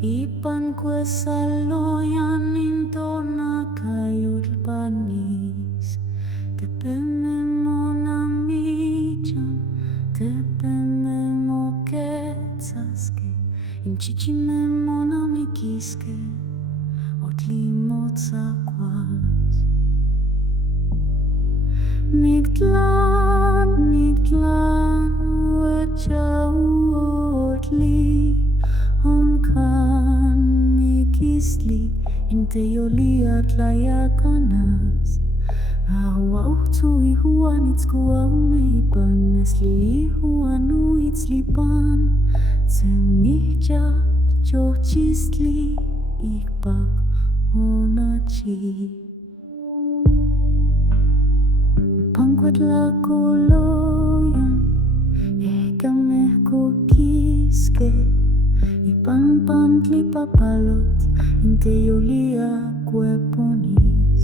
Ipan kuesaloyan intona kayut panis Tepeme mona michan Tepeme mo ketsaske Inchichime mona mikiske Otlimo tsakwas Mictlan, Mictlan, Nahuatl Onkan mikisli Inteyolia tlayakanas Nahuatl ihuan itzkua umeipan Nesli ihuan uitslipan Semihja chochistli ikpak onachi Pangkwat lakoloyan Ekamehko kiske Ipan papalot Inteyolia cueponis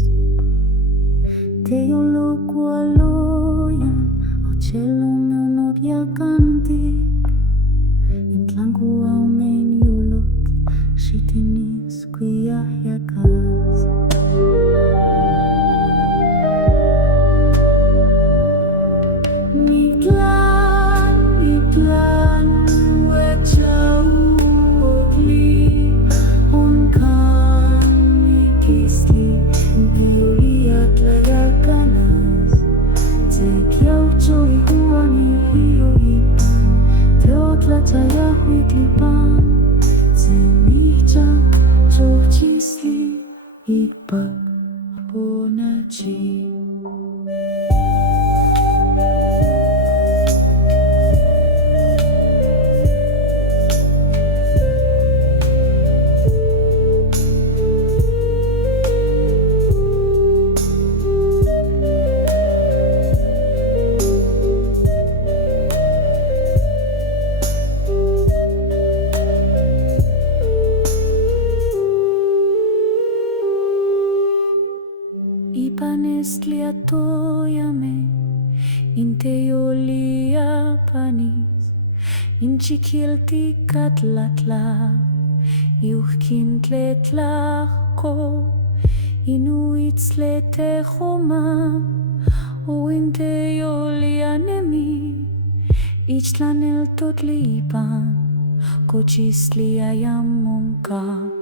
Teyolo kualoyan Ochelo nonot yakantik Intlanku aumen yulot Shitinis kuya yakas Mictlan, Mictlan Saya hiklipan Semihja chochistli ikpak onachi Ipanestlia toyame Inteyolia panis Inchikilti katlatla Yuhkintletlako Inuitzle techoma O inteyolia nemi Ichtlaneltotlipan Kochistli ayamonka